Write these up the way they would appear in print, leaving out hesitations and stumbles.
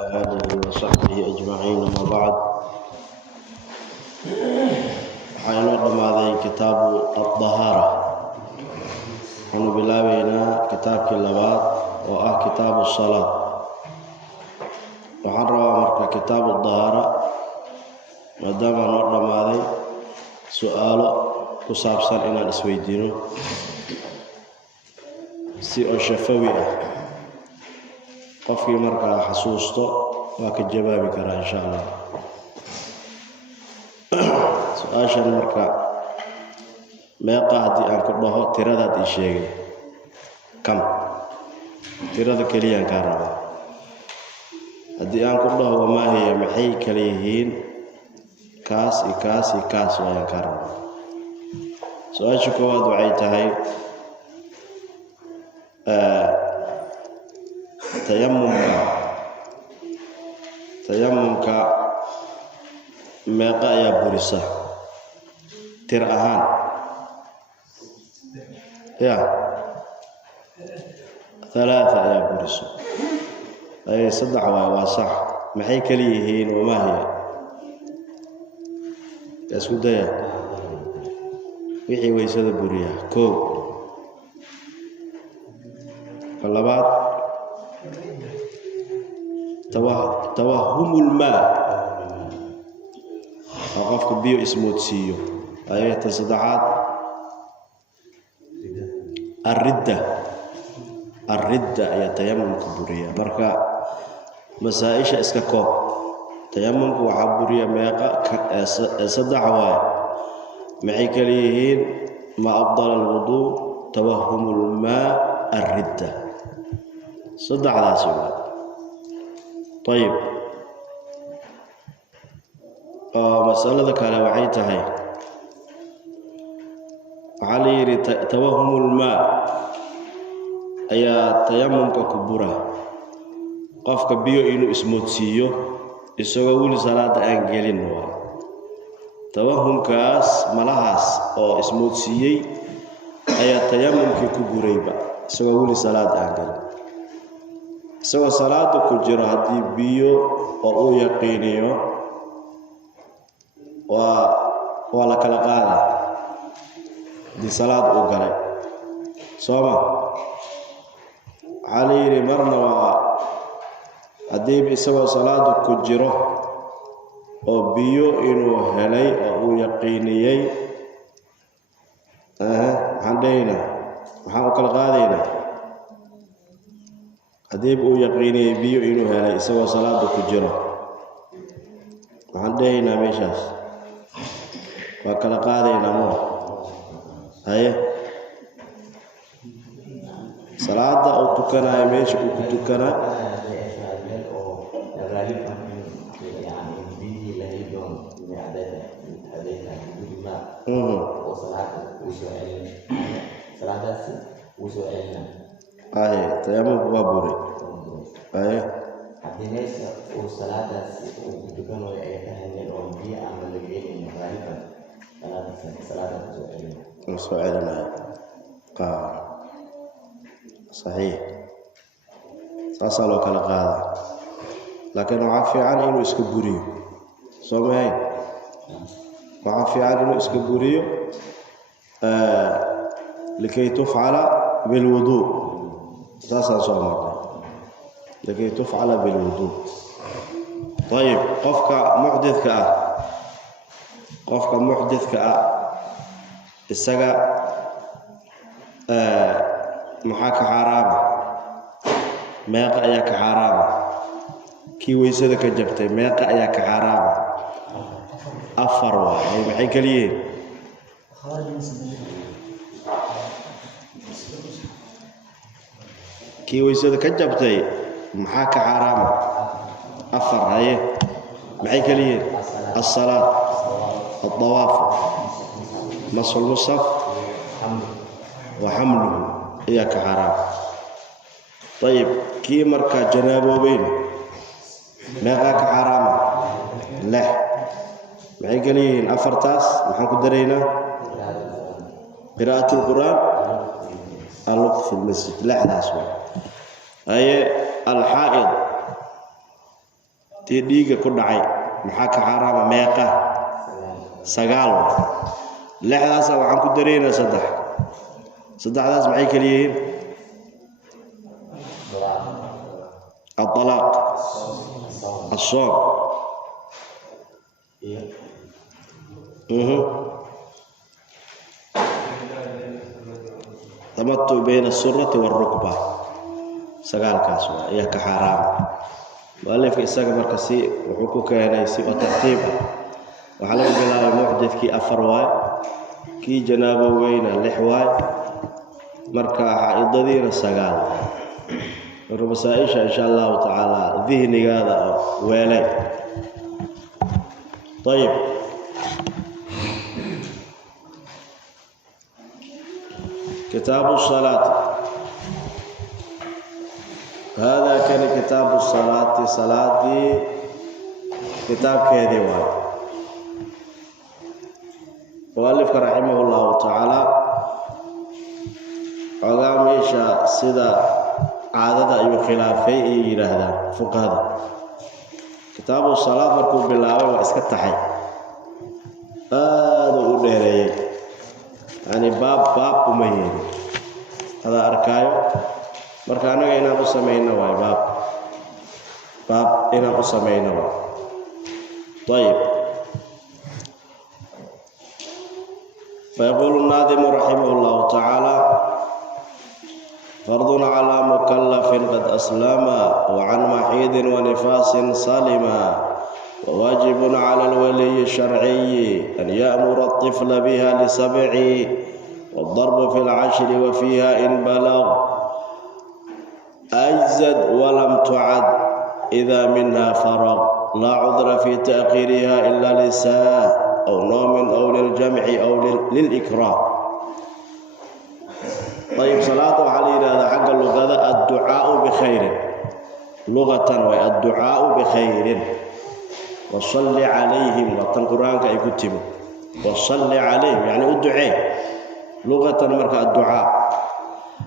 آله وصحبه أجمعين وما بعد حين رمضان كتاب الطهارة نحن بلاوينا كتاب كلابات كتاب الصلاة وحن روى كتاب الطهارة مادام رمضان سؤال كسابسان إلى الإسويدين سي شفوي qofkii markaa xasuusto waa ka jawaabi karaa insha Allah su'aashan marka meeqa hadii aan ku dhaho tiradaad ii sheegay kam tirada kaliya ka raba hadii aan ku dhaho ma hiya maxay kala yihiin kaas waa ka raba su'aasha koowaad waxay tahay tayamumka meeqa ayaa burisa tir ahaan ثلاثة ayaa buriso ay saddex waa sax maxay kala yihiin wama hiya isku daya wixii weysada buriya koob labaad توهم الماء وقفك بيو اسمه تسيو آية تصدعات الردة يا تيمم كبورية بركة مسائش اسكاكوب تيمم وعبورية ميقا صدعوا معي كليهين ما أفضل الوضوء توهم الماء الردة صدع ذا سؤال طيب مسألة كلا وعيتها علي توهم الماء أي تيمم كبرة قف بيو إنه اسمه تسيو يسوي صلاة أنجلين توهم كاس ملهاس أو اسمه تسيي أي تيمم كبرة يسوي صلاة أنجلين سوى صلاة كجرة هدي بيو أو يقينيو ولا كلا قاعدة دي صلاة أوكرة سوما علي مرنا هدي بسوى صلاة كجرة أو بيو إنه هلي أو يقينيي عندنا وحنا كلا قاعدين hadii uu yaqiinay biyo inuu helay isagoo salaada ku jiro waxaan dheeynaa meeshaas waa kala qaadaynaa mo haye salaada uu tukanayo meesha uu ku tukana تيمم بابوري اي حديث وصلاه وكانوا يتهنن اولبيه عمل لجين غالبا صلاه سؤالنا صحيح صلاه كلا قاده لكن عافي عن انه اسكبوريو سمعين وعافي عن انه اسكبوريو لكي تفعل بالوضوء ساسا صومك لكي تفعل بالوضوء طيب قفك محدث السجا محاك حرام ماقا اياك حرام كي ويسدك جبتي ماقا اياك حرام افروا اي maxay kaliye kii weysada ka jabtay maxaa ka xaraam afar haye maxay kaliye as-salaat ad-dawaaf masl musaf wa hamluhu iya ka xaraam طيب kii marka janaaboobeen meeqa ka xaraam leh maxay kaliye afartaas maxaan ku dareynaa qiraa'atul qur'aan الوقت في المسجد لا حدث أي الحائض tii dhiiga ku dhacay maxaa ka xaaraama meeqa sagaal lixdaas waxaan ku dareynaa saddexdaas maxay kala yihiin الطلاق الصوم تمتع بين السرة والركبة سقال كاسوا إياك حرام مؤلف إساق مركزي وحكوك ينيسي وترتيب وحلو بلا محدث كي أفرواي كي جنابه وين اللحواي مركا حائضين السقال الرمسائشة إن شاء الله تعالى ذهني هذا ويلي طيب كتاب الصلاة هذا كان كتاب الصلاة صلاة كتاب كذي وألف رحمه الله تعالى عقام إيشا سيدا عادة أيو خلافي يراهدان فقهاء كتاب الصلاة مركوب بالله وإسكت تحي هذا أدهري يعني باب أمين هذا أركايو مركانا إنا أسمينا واي باب إنا أسمينا واي طيب فيقول الناظم رحمه الله تعالى فرض على مكلف قد أسلم وعن محيض ونفاس سلما وواجب على الولي الشرعي أن يأمر الطفل بها ل7 والضرب في 10 وفيها إن بلغ أجزد ولم تعد إذا منها فرغ لا عذر في تأخيرها إلا لساء أو نوم أو للجمع أو للإكراه. طيب صلاة عليه هذا حق اللغة الدعاء بخير لغة والدعاء بخير وصل عليهم والقرآن كيكتب وصل عليهم يعني الدعاء لغة مركا الدعاء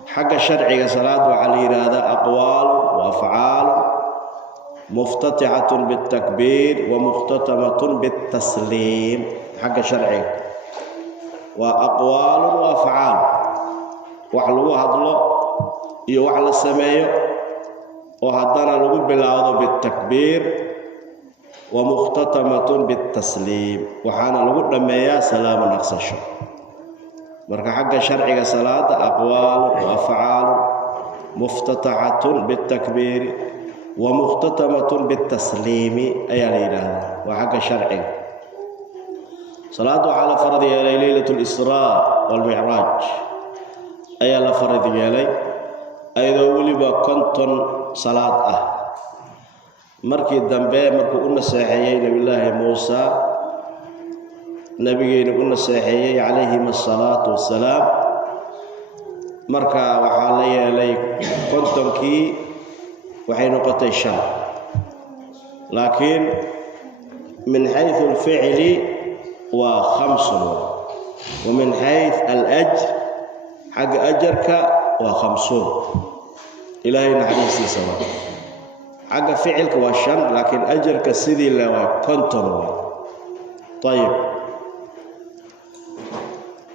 حق الشرع صلاة عليه هذا أقوال وأفعال مفتتحة بالتكبير ومختتمة بالتسليم حق الشرع وأقوال وأفعال وحلو هذلو يوحل السماء وهدنا لغو بالعوض بالتكبير ومختتمة بالتسليم وحانا لغو لما سلام نقصش مركا حق شرعي صلاة أقوال وأفعال مفتتحة بالتكبير ومختتمة بالتسليم أي ليلة وحق شرعي صلاة على فرض ليلة الإسراء والمعراج ayaa la farad yeelay ayadoo waliba konton salaad ah markii dambe markuu u naseexayay nabiyullaahi Muusa nabigeena u naseexayay calayhi salaatu wassalaam marka waxaa la yeelay kontonkii waxay noqotay 5 laakiin min haythu al-fi'li wa 5 wa min hayth al-ajr حق أجرك و50 إلهي نحديثي سوا حق فعلك والشن لكن أجرك سيدي لو كنتم طيب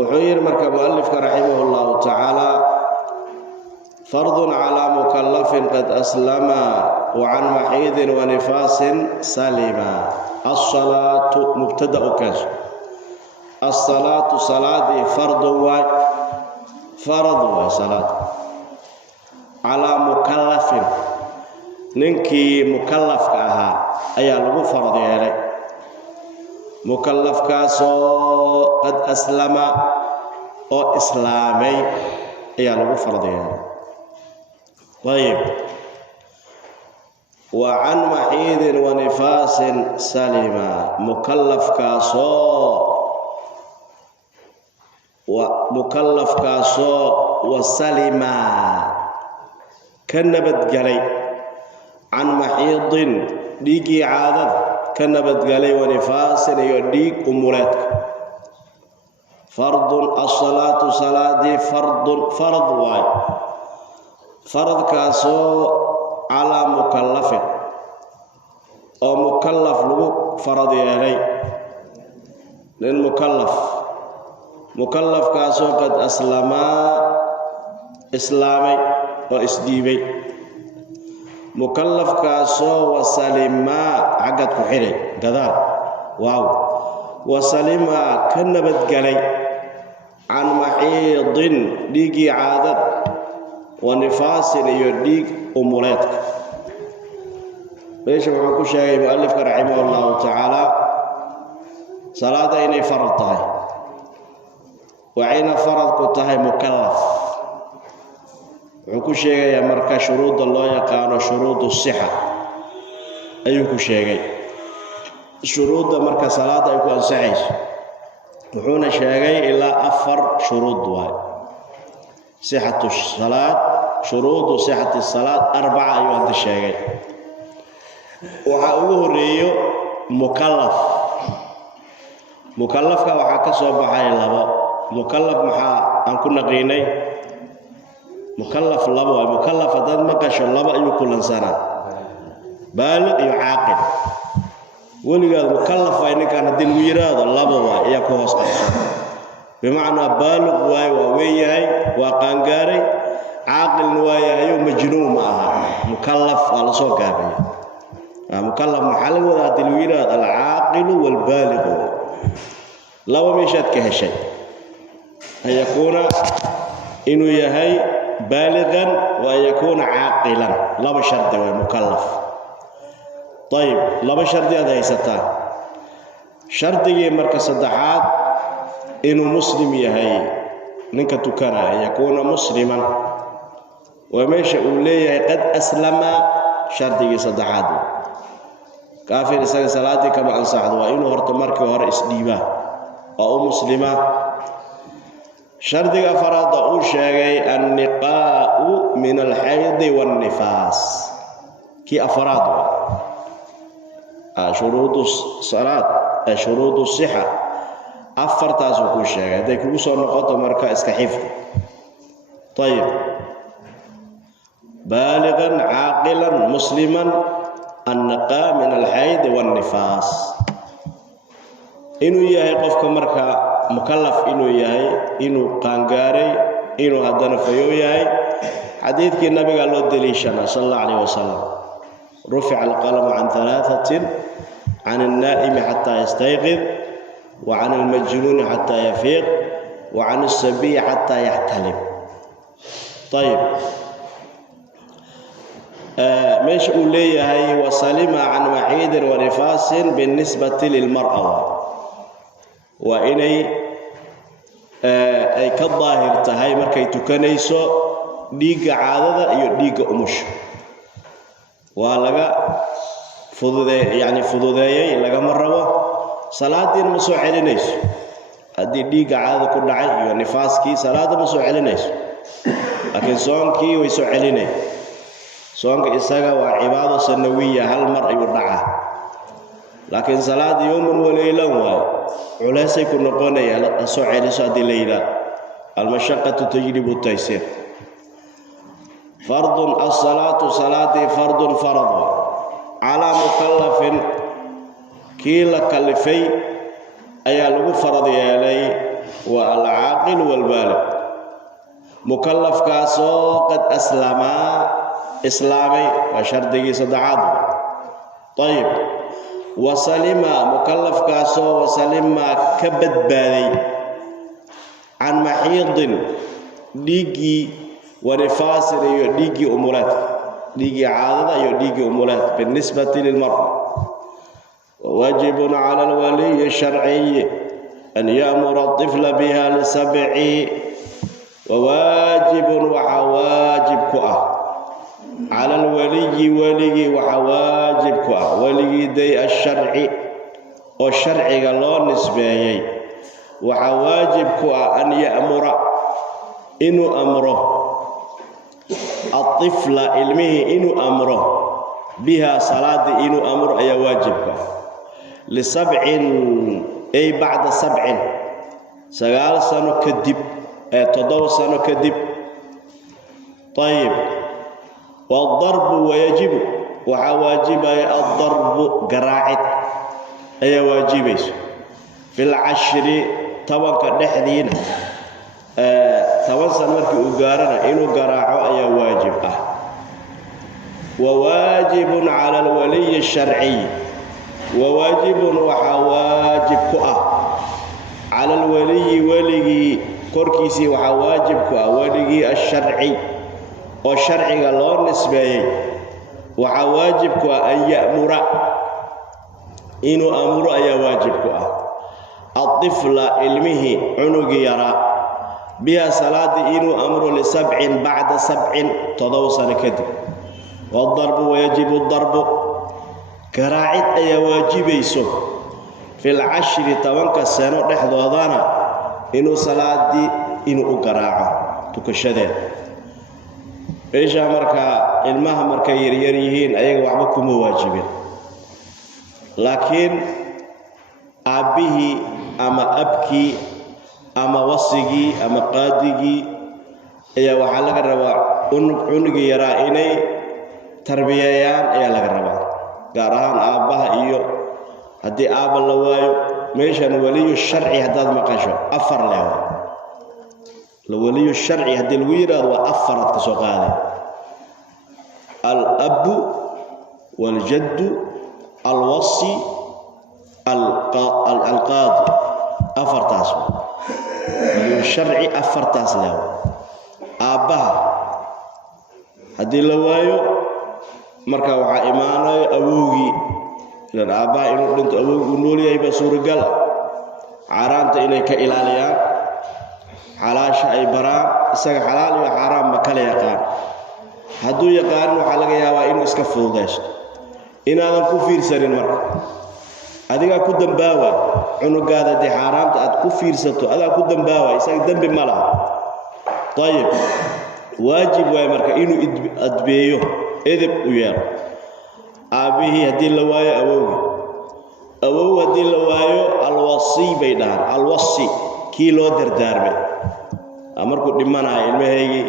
وحير مركب مؤلف رحمه الله تعالى فرض على مكلف قد أسلم وعن محيض ونفاس سلم الصلاة مبتدأ كاش الصلاة صلاة فرض فرض وصلاة على مكلف ننكي مكلف كأها أي لغو فرض يلي مكلف كاسو قد أسلم أو إسلامي أي لغو فرض يلي طيب وعن محيض ونفاس سلم مكلف كاسو ومكلف كاسو وسلما كنبت قلي عن محيض ديكي عادة كنبت قلي ونفاس يديك أمولاتك فرض الصلاة صلاة فرض واي فرض كاسو على مكلف oo mukallaf lagu farad yeelay nin mukallafkaasoo qad aslamaa islaamay oo isdhiibay mukallafkaasoo wasalimaa xaggad ku xidhay gadaal waaw wasalimaa ka nabadgelay can maxiidin dhiiggii caadad wa nifaasin iyo dhiig umuleedka meesha wuxuu ku sheegay mu'alifka raximahullahu tacaala salaada inay farad tahay waxayna farad ku tahay mukallaf wuxuu ku sheegayaa marka shuruudda loo yaqaano shuruudu sixa ayuu ku sheegay shuruudda marka salaada ay ku ansaxayso wuxuuna sheegay ilaa 4 shuruud waay sixatu salaad shuruudu sixati salaad 4 ayuu hadda sheegay waxaa ugu horeeyo mukallafka waxaa ka soo baxay 2 mukallaf maxaa aan ku naqiinay mukallaf 2 waay mukallaf haddaad ma gasho 2 ayuu kulansanaa baalig iyo caaqil weligaad mukallaf ay ninkaan haddii lagu yidhaahdo 2 waay ayaa ku hoos qabsan bimacnaa baalig waay waa weyn yahay waa qaangaaray caaqilna waa yahayo majnuun ma aha mukallaf waa la soo gaabaya mukallaf maxaa laga wadaa haddii lagu yidhaahdo alcaaqilu waalbaaligu 2 meeshaad ka heshay an yakuuna inuu yahay baaligan wa an yakuuna caaqilan 2 shardi waay mukallaf طيب 2 shardi aad haysataa shardigii marka saddexaad inuu muslim yahay ninka tukanaya yakuuna musliman waa meesha uu leeyahay qad aslama shardigii saddexaad kaafir isaga salaadii kama ansaxdo waa inuu horta markii hore isdhiibaa oo muslima shardiga afraad uu sheegay an-niqaa'u min al-hayd wan-nifaas ki afraad shuruudu salaad shuruudu sixa afartaas uu ku sheegay haday kugu soo noqoto marka iska xifdi طيب بالغا عاقلا مسلما النقاء من الحيض والنفاس inuu yahay qofka marka mukallaf inuu yahay inuu qaangaaray inuu hadana fayo yahay xadiidkii nabiga loo daliishana sallallahu alayhi wasallam رفع القلم عن 3 عن النائم حتى يستيقظ وعن المجنون حتى يفيق وعن الصبي حتى يحتلم طيب مش أولي هي وسلم عن معيد ونفاس بالنسبة للمرأة وإني أي كالظاهر تهي مركي تكنيسو ديق عادة يديق أمش ولغا fududeeyay laga marabo salaadin ma soo celinayso hadii dhiiga caado ku dhacay iyo nifaaskii salaada ma soo celinayso laakiin soonkii way soo celinay soonka isaga waa cibaado sanawiya hal mar ayuu dhacaa laakiin salaad yawman wa laylan waa culeysay ku noqonaya la soo celiso hadii layla al-mashaqqatu tajlibu at-taysir fardun as-salatu salati fardun farad على مكلف كيلا كلفي أي لغو فرض يالي والعاقل والبالغ مكلف كاسو قد أسلم إسلامي وشرطه صدعات طيب وسلم مكلف كاسو وسلم كبد بالي عن محيض ديجي ونفاس ديجي أمورات ديجي عادة يديجي أمولات بالنسبة للمرأة وواجب على الولي الشرعي أن يأمر الطفل بها ل7 وواجب وحواجب كؤة على الولي ولي وحواجب كؤة ولي دي الشرعي والشرعي الله نسبيه وحواجب كؤة أن يأمر إنه أمره الطفل علمه إنه أمره بها صلاة إنه أمر أي واجبك ل7 أي بعد 7 سقال سنة كدب 7 سنة كدب طيب والضرب ويجب وحواجب الضرب والضرب قراعد أي واجبيس في العشر طبق دحدين توصل مركي أقارنا إنه قراعه أي واجب وواجب على الولي الشرعي وواجب وحواجب على الولي ولي كركيسي وحواجب ولي الشرعي والشرعي الله نسبيه وحواجب أن يأمر إنه أمر أي واجب الطفل علمه عنق يرى بها صلاة إنه أمر لسبع بعد سبع تضوصن كذب والضرب ويجب الضرب كراعد أي واجبيسه في العشر توانك السنة نحن وضانا إنه صلاة دي إنه أقراعه تكشده إيش أمرك المها مرك يريهين أي وعبكم واجبين لكن أبيه أما أبكي أما وصيجي أما قادجي أي وحلق الروا عنق يرى إني تربيان أي لق الروا قارهان أباه إيو هدي أب اللوايو ميشان ولي الشرعي هداد مقاشو أفر له الولي الشرعي هدي الويرة وأفرت كسوقاده الأب والجد الوصي القاضي أفرتاس ولي الشرعي أفرتاس له أباه هدي اللوايو marka waxa iimaanay awoogi ilan aabaa inuu dhinto awoogu nool yahay ba suuragal caraanta inay ka ilaaliyaan xalaasha ay baraan isaga xalaal iyo xaraam ma kala yaqaan hadduu yaqaan waxa laga yaabaa inuu iska fududeysto inaadan ku fiirsanin marka adiga ku dambaawa cunugaada di xaraamta aad ku fiirsato adiga ku dambaawa isaga dambi ma laha طيب واجب way marka inuu adbeeyo edeb u yeero aabihi hadii la waayo awoow hadii la waayo alwasi baydaan alwasi kii loo dardaarmay amarku dhimanaay ilmahaygi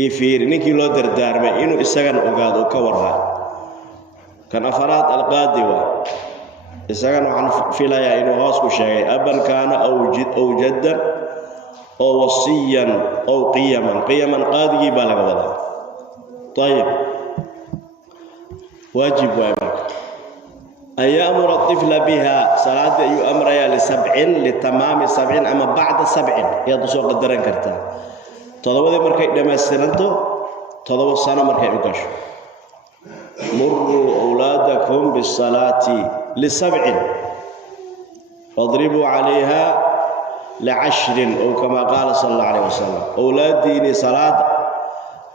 ii fiir ninkii loo dardaarmay inuu isagan ogaado ka waraa kan afaraad alqaadi wa isagan waxaan filayaa inuu hoos ku sheegay aban kaana aw jaddan أو وصيا أو قيما قاضي بالغ وضع طيب واجب وامر أن يأمر الطفل بها صلاة يؤمر لسبع لتمام سبع أما بعد سبع يدسو قدران كرتا تضوى ذي مركي لما استننتو تضوى السنة مركي يقاش مروا أولادكم بالصلاة لسبع واضربوا عليها لعشر أو كما قال صلى الله عليه وسلم أولاديني صلاة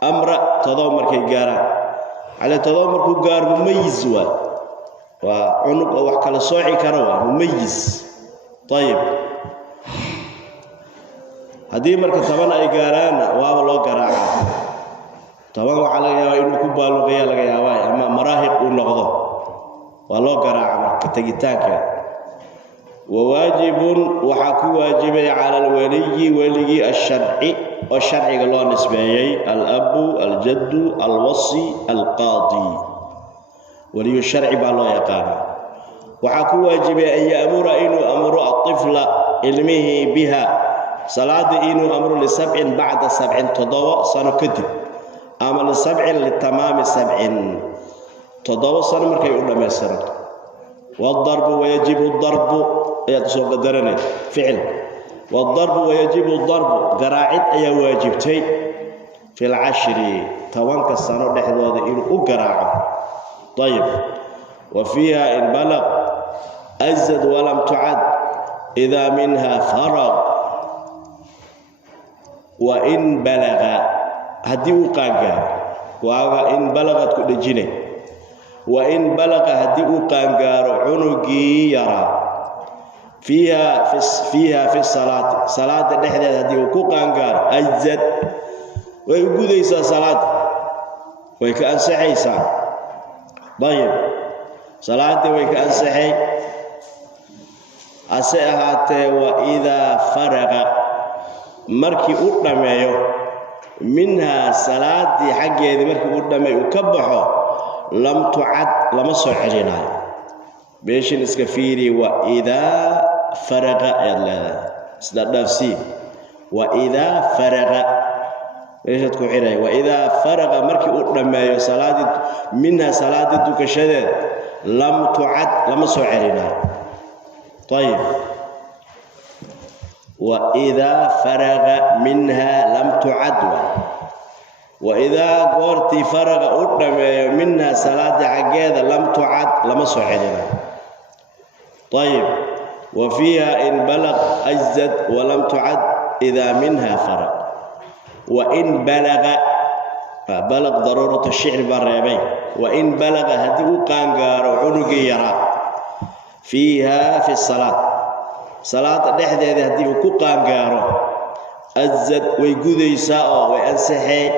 أمر تضامر كي جارا على تضامر كي جار مميز وعنق أو حكال صاعي كروا مميز طيب هذه مركز ثمان أي جاران وهذا الله جراعة طبعا على إنه كبار لغيا لغيا واي أما مراهق ونقضه والله جراعة مركز تجتاك وواجب وحكو واجب على الولي ولي الشرعي والشرعي الله نسبيه الأب الجد الوصي القاضي ولي الشرعي بالله يقام وحكو واجب أن يأمر إنه أمر الطفل علمه بها صلاة إنه أمر لسبع بعد سبع تضوى سنكدب أما لسبع للتمام سبع تضوى سنمرك يقول ما يسرق والضرب ويجب الضرب يتصور قدرنا فعل والضرب ويجب الضرب قراعد أي واجبتي في العشر توانك السنة لحظة إنه أقراعه طيب وفيها إن بلغ أزد ولم تعد إذا منها فرغ وإن بلغ هدي قانقا وإن بلغت كل جنيه وإن بلغ هدي قانقار عنقي يرى فيها في الصلاة صلاة الدحدة هدي قانقار أجزد ويقول إيسا صلاة ويكأن سحيسا طيب صلاة ويكأن سحي أسئهات وإذا فرغ مركي أردميو منها صلاة حقيقة مركي أردميو كبحو لم تعد لما سعرنا meeshin iska fiiri wa idaa faraqa ayaad leedahay isla dhaafsii wa idaa faraqa meeshaad ku xiray wa idaa faraqa markii uu dhammeeyo salaadii minha salaadii dukashadeed lam tucad lama soo celinayo طيب وإذا فرغ منها لم تعد وإذا قرتي فرغ أدمي منها صلاة عقيدة لم تعد لما صعدنا طيب وفيها إن بلغ أجزد ولم تعد إذا منها فرغ وإن بلغ ضرورة الشعر بالريبين وإن بلغ هديه قانقار وعنقي يرى فيها في الصلاة صلاة dhexdeeda hadii uu ku qaangaaro azad way gudaysaa way ansaxay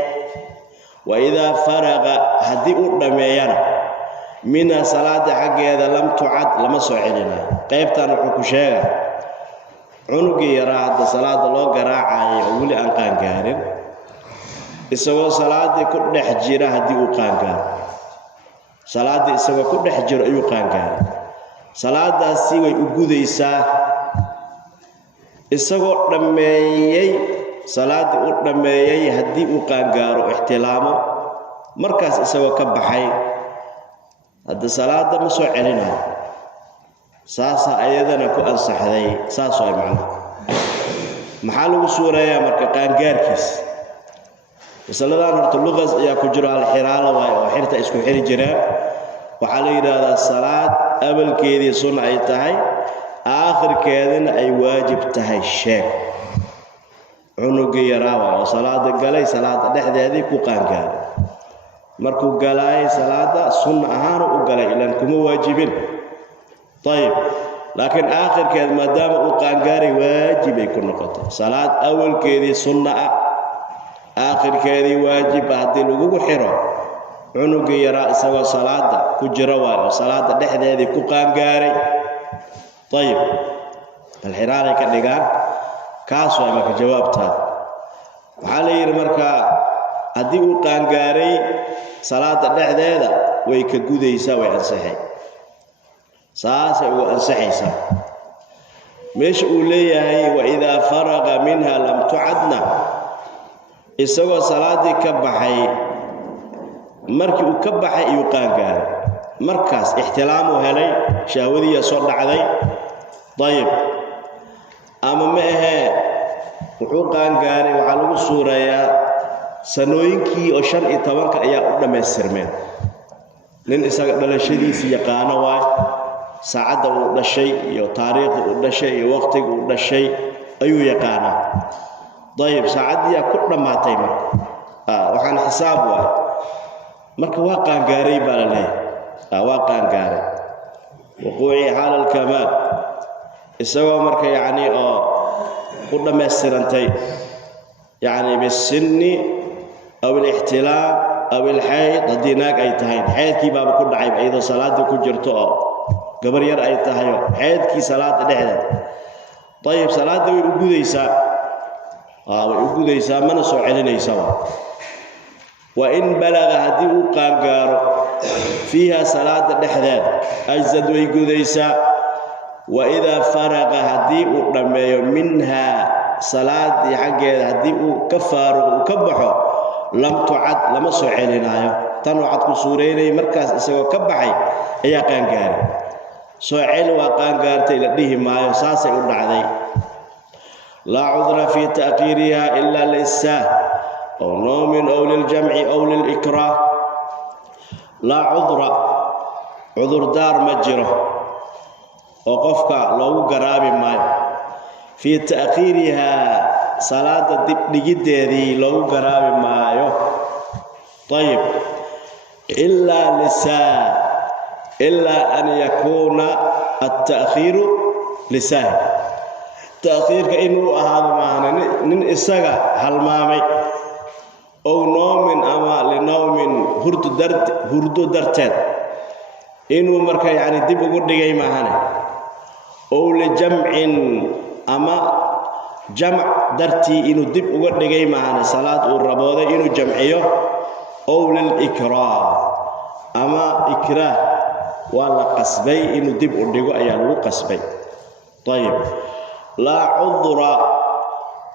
wa idha faraga hadii uu dhameeyana mina salaada xageeda lam tucad lama soo celinayo qaybtan wuxuu ku sheegay cunugi yaraada salaada loo garaacay oo wali aan qaangaarin isagoo salaada ku dhex jira hadii uu qaangaaro salaada isagoo ku dhex jiro ayuu qaangaaray salaadaasi way u gudaysaa isagoo dhameeyay salaadi uu dhameeyay hadii uu qaangaaro ixtilaamo markaas isagoo ka baxay hada salaada ma soo celinayo saasa ayadana ku ansaxday saasoo ay macna maxaa lagu suureeyaa marka qaangaarkiis masaladan horta luqas ayaa ku jiro al-xiraala way oo xirta isku xiri jireen waxaa la yiraahdaa salaad abalkeedii sunna ay tahay aakhirkeedina ay waajib tahay sheeg cunuga yaraawa oo salaada galay salaada dhexdeedii ku qaangaaray markuu galay salaada sunna ahaan u galay ilaan kuma waajibin طيب laakiin aakhirkeed maadaama uu qaangaaray waajib ay ku noqotay salaad awalkeedii sunna aakhirkeedii waajib hadii lagu xiro cunuga yaraa isagoo salaada ku jira waa salaada dhexdeedii ku qaangaaray طيب الحرارة كدغان كاسو ay marka jawaabtaad waxa la yiri marka hadii uu qaangaaray salaada dhexdeeda way ka gudaysaa way ansaxay saasa uu ansaxaysaa meesha uu leeyahay wa idha faraga minha lam tu'adna isagoo salaadii ka baxay markii uu ka baxay uu qaangaaray markaas ixtilaam uu helay shahwadiya soo dhacday طيب ama ma aha wuxuu qaangaaray waxa lagu suureeyaa sanooyinkii oo 15 ayaa u dhameystirmeen nin isaga dhalashadiisa yaqaan waay saacada uu dhashay iyo taariikhda uu dhashay iyo waqtiga uu dhashay ayuu yaqaana طيب saacadiya ku dhamaatay marka waxaan xisaab waay marka waa qaangaaray baa la leeyahay waa qaangaaray wuquuci xaal al-kamal isagoo marka yaani oo u dhameystirantay yaani bisinni aw al-ihtilaam aw al-hayd hadinaag ay tahay haydkii baa ku dhacay iyadoo salaada ku jirto oo gabar yar ay tahay haydkii salaada dhexdeeda طيب salaada way u gudaysaa way u gudaysaa mana soo celinaysaa wa in balaga hadii uu qaangaaro fiha salaada dhexdeeda ajzad way gudaysaa وإذا فرغ هدي ودميو منها صلاة حقيقة هدي وكفارو وكبحو لم تعد لما سو علينايو تنوعد كسوريني مركز اسو كبحي ايا قانغاري سو عيل وقانغارتي لديه مايو ساسي ودعدي لا عذر في تأخيرها إلا للساه أو نوم أو للجمع أو للإكراه لا عذر دار مجره وقفك لو غرابي ماي في تأخيرها صلاة دقيقتي لو غرابي مايو طيب إلا أن يكون التأخير لساهل تأخير كأنه هذا معنى نن إساقا هالمامي أو نوم أما لنوم هردو درتين إنه مركا يعني دب أقول دقاي معانا أو لجمع أما جمع درتي إنه دب أقول دقاي معانا صلاة الرباضة إنه جمعيه أو للإكراه أما إكراه ولا قصبي إنه دب أدقو أي لو قصبي طيب لا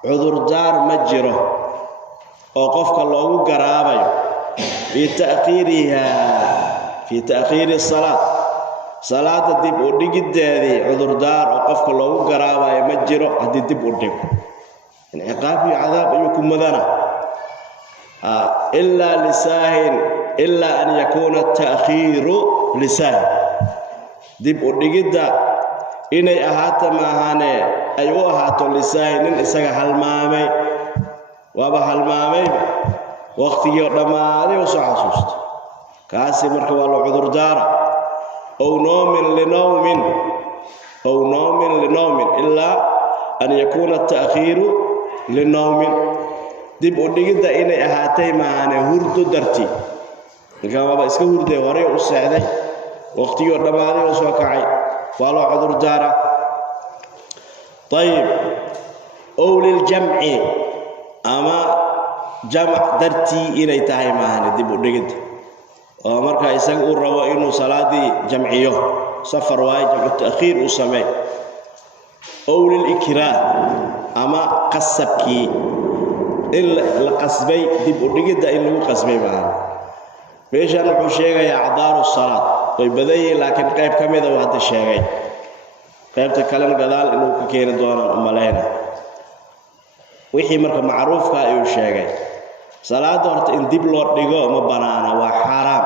عذر دار مجره وقفك الله قرابي في تأخير الصلاة صلاة دب أدقو دادي عذر دار وقفك الله قرابي مجره هدي دب أدقو عقابي عذاب يكون مذنى إلا أن يكون التأخير لساهل دب أدقو inay ahaato maahane ay u ahaato lisaahin nin isaga halmaamay waaba halmaamay waqtigii dhamaaday oo soo xasuusto kaasi marka waa la cudur daara aw noomin linawmin illa an yakuna at-ta'khiru linawmin dib u dhigida inay ahaatay maahane hurdo darti waaba iska hurday hore u seexday waqtigii dhamaaday oo soo kacay والله عذر دارة طيب أول الجمع أما جمع درتي إلي تاهي معاني دي بودقد ومركا إساق الروا إنه صلاة جمعيه سفر واي جمع التأخير وسمي أول الإكراه أما قصبكي إلا قصبي دي بودقد إنه قصبي معاني بيش أنا حشيغا يا عذار الصلاة ويبدأي لكن قيب كميدا وحد الشيغي قيب تكلم قدال إنه كيين دونا أمالينا وحي مركا معروف كايو الشيغي صلاة دورت إن ديب لور ديغو مبانانا وحرام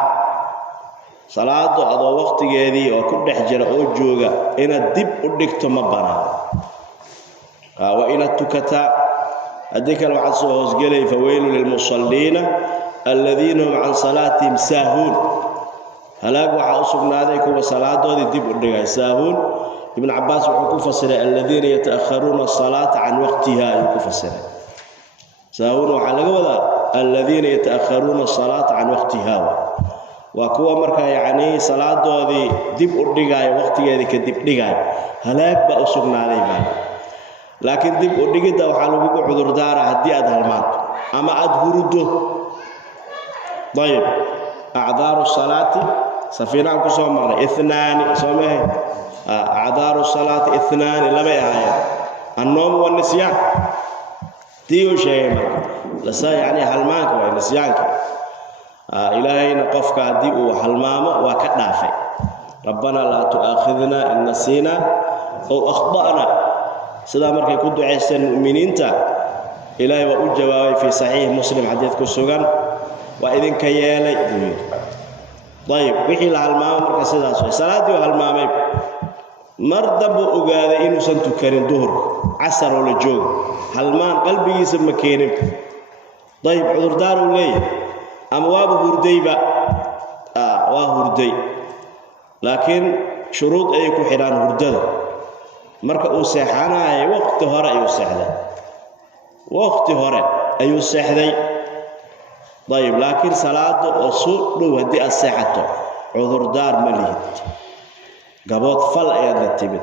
صلاة دو وقت جيدي وكل حجر أو جوغا إن ديب أدكتو مبانانا وإن التكتا أديك الوحد سوهوز قلي فويل للمصلين الذين هم عن صلاتهم ساهون هلاك وحا أسقنادي كوا صلاة ديب أدغاي ساهون ابن عباس وحكو فسر الذين يتأخرون الصلاة عن وقتها يكو فسر ساهون وحلق وذا الذين يتأخرون الصلاة عن وقتها وكوا مركا يعني صلاة ديب أدغاي وقتها دي كديب أدغاي هلاك بأسقنادي بان لكن ديب أدغاي دا وحا لغو عذر دارا هدي أدهلمان أما أدهردو طيب أعذار الصلاة سفينة كسوم مرة اثنان سومه أعذار الصلاة اثنان لما يهاية النوم والنسيان تيو شيء لسا يعني هلمانك ونسيانك إلهي نقفك ديو وحلمامة وكدافع ربنا لا تؤاخذنا إن نسينا أو أخطأنا سيدا مركي كدو عيسى المؤمنين إلهي وأجواوي في صحيح مسلم حديث كسوغان وإذن كيالي طيب وحي الهلمام مركا سيدا سوي صلاة وهلمامي مردب أقاذ إنو سنتو كارين دهر عسر ولا جوغ هلمان قلبي يسمى مكينم طيب عذر دارو لي أمواب هردي با وهردي لكن شروط أيكو حيران هردد مركا أوسيحانا أي وقت هراء يوسيحدا وقت هراء يوسيحدي طيب لكن صلاة أصول لو هدي الساحة عذر دار مليت قبض فل أياد التبت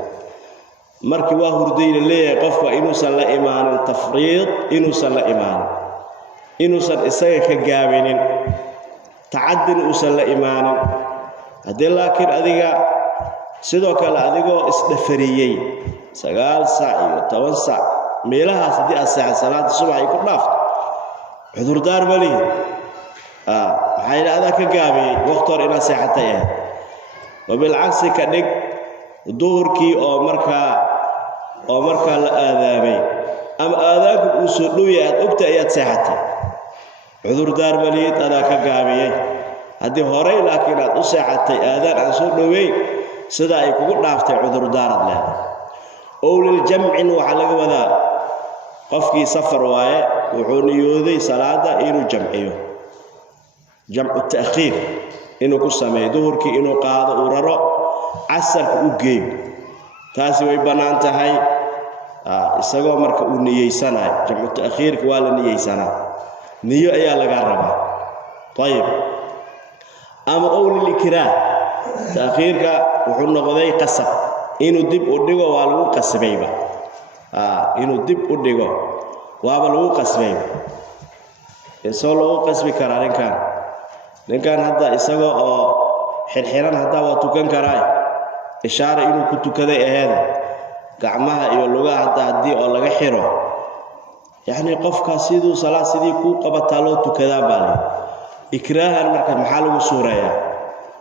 مركي وهردين اللي قفوا إنو سلا إيمان التفريط إنو سلا إيمان إنو سلا إسايك قابلين تعدن أسلا إيمان هدي لكن أذيك سيدوك الأذيك إسدفريي سقال ساعي وتوسع ميلها سدي الساعة صلاة الصبح يكون نافت عذر دار مليت حين هذا كجابي وقتر إلى ساعتين وبالعكس كدق دوركي أو مركا الآذابي أما آذاك أسلويات أبتأيات ساعتين عذر دار مليت هذا كجابي هذه هوري لكن أساعتين آذان أسلوي سدا يكون نافت عذر دار الله أول الجمع وعلى وذا قفكي سفر واي وحنيوذي صلاة إنو جمعيه جمع التأخير إنو كسامي دوركي إنو قاضي وررو عسر وجيب تاسي ويبنان تهاي isagoo marka uu niyeysanayo jamcu ta'khiirka waa la niyeysanaa niyo ayaa laga rabaa tayib ama awli ikrah ta'khiirka wuxuu noqday qasab inuu dib u dhigo waa lagu qasbayba inuu dib u dhigo waaba lagu qasbayba isoo lagu qasbi karaa ninkan hadda isagoo oo xirxiran hadaa waa tukan karaa ishaara inuu ku tukaday ahayd gacmaha iyo lugaha hadii oo laga xiro yani qofka sidoo salaad sidii ku qabataa loo tukadaa baa ikraahan marka maxaa lagu suureeyaa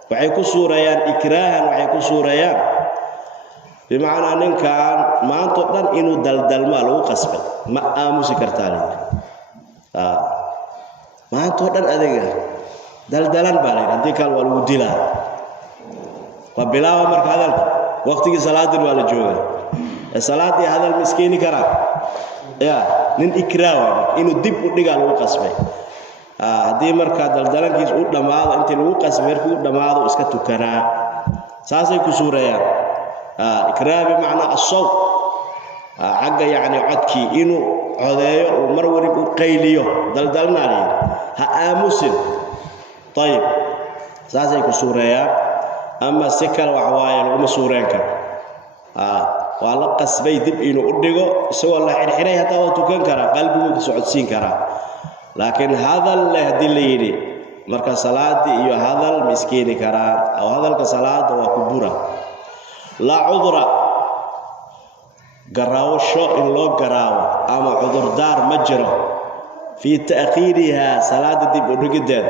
waxay ku suureeyaan ikraahan waxay ku suureeyaan bimaana ninkan maanto dhan inuu daldalma lagu qasbay ma aamusi kartaa maanto dhan adiga daldalan baa hadii kale waa lagu dilaa waa bilaawa marka hadalka waqtigii salaadin waa la joogaa salaadii hadal miskiini kara ya nin ikraawa inuu dib u dhigaa lagu qasbay hadii marka daldalankiis u dhamaado intii lagu qasbay markuu dhamaado iska tukanaa saasay ku suureeyaan ikraabi macna as-sawt xagga yani codkii inuu codeeyo oo mar waliba u qayliyo daldalnaaliyo ha aamusin طيب saasay ku suureeyaan ama si kale wax waaye lagu suureen karo waa la qasbay dib inuu u dhigo isagoo la xirxiray hataa waa tukan karaa qalbigu ku socodsiin karaa laakiin hadal leh hadii la yiri marka salaadii iyo hadal miskiini karaa oo hadalka salaada waa ku bura la udra garaawsho in loo garaawo ama cudurdaar ma jiro fi ta'khiriha salaada dib u dhigideed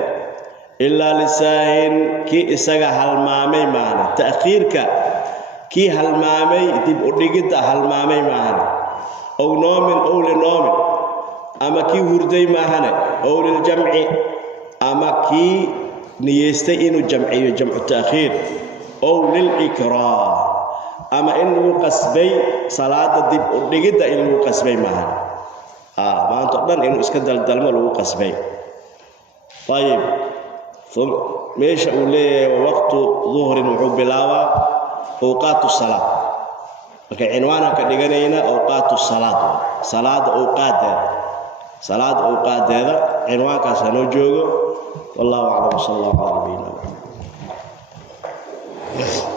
illa lisaahin ki isaga halmaamay maana ta'khirka ki halmaamay dib u dhigida halmaamay maana oo noomin oo le noomin ama ki hurday maahane oo lil jam'i ama ki niyeestay inuu jamciyo jamcu ta'khir oo lil ikrah ama inuu qasbay salaada dib u dhigida inuu qasbay maahane maanta dhan inuu iska daldalmo lagu qasbay طيب meesha uu leeyahay waqtu dhuhrin wuxuu bilaabaa awqaatu salaad marka cinwaanka ka dhiganayna awqaatu salaad salaad awqaadeeda cinwaankaas noo joogo wallahu a'lam sallallahu alayhi wa sallam